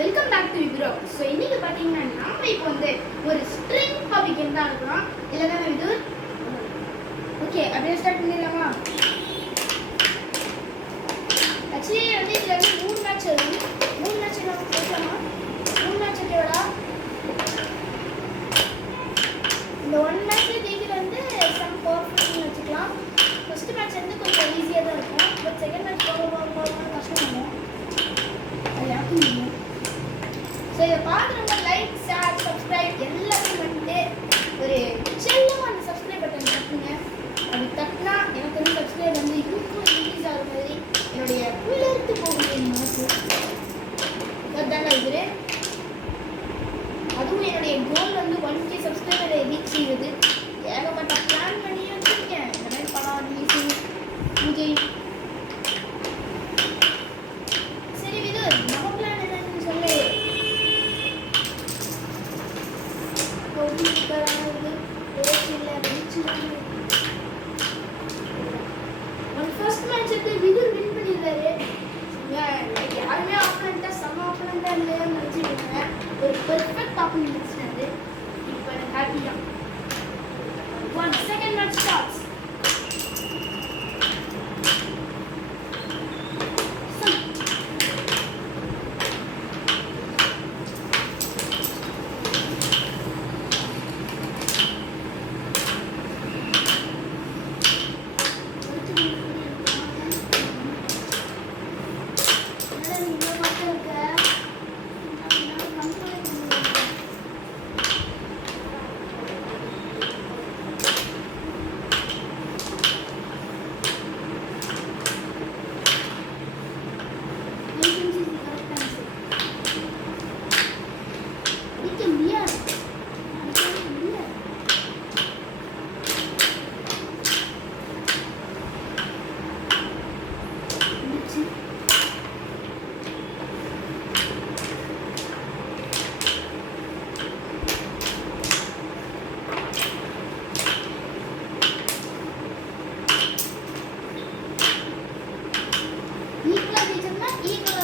Welcome back to Wipro. So இன்னைக்கு பார்த்தீங்கன்னா நாம இப்போ வந்து ஒரு ஸ்ட்ரிங் பப்ளிக் கேம் தான் இருக்கிறோம். இல்லை தானே இது? ஓகே, அப்படியே ஸ்டார்ட் பண்ணிடலாமா? ஆக்சுவலி வந்து இதில் வந்து 3 மேட்ச் வரும். 3 மேட்ச் நம்ம போடலாமா? 3 மேட்ச் ஓகேவாடா? இந்த 1 மேட்ச்ல ஜெயிக்கிற வந்து சம் பர்ஃபெக்ட்னு வச்சுக்கலாம். ஃபர்ஸ்ட் மேட்ச் வந்து கொஞ்சம் ஈஸியாக தான் இருக்கும். பட் செகண்ட் மேட்ச் போக கஷ்டமாகும். அது யாருக்கும் முடியும். ஸோ இதை பார்க்குறவங்க லைக், ஷேர், சப்ஸ்கிரைப் எல்லாமே வந்துட்டு ஒரு செல்லமாக அந்த சப்ஸ்கிரைப் பட்டன் தட்டுங்க. அப்படி தட்டினா எனக்கு வந்து சப்ஸ்கிரைப் வந்து யூடியூப் இன்க்ரீஸ் ஆகிற மாதிரி என்னுடைய உள்ளிருந்து போகக்கூடிய மனசு அதுதாங்க இது. அதுவும் என்னுடைய கோல் வந்து 1K சப்ஸ்கிரைபரை ரீச் செய்வது. ஏகப்பட்ட பிளான் பண்ணி வச்சுருக்கேன். இந்த மாதிரி படம் ரிலீஸு பூஜை. சரி இது நம்ம பிளான் என்னன்னு சொல்லு. ஃபர்ஸ்ட் மேட்ச்சுக்கு விதுர் வின் பண்ணிடுறாரு. யாருமே ஆப்பனண்டா செம்ம ஆப்பனண்டா இல்லையான்னு நினச்சிருக்காங்க. ஒரு பெர்ஃபெக்ட் ஆப்பனண்ட் வச்சுட்டாரு. இப்போ எனக்கு ஹாப்பி தான். Second match starts. ஈக்குவல்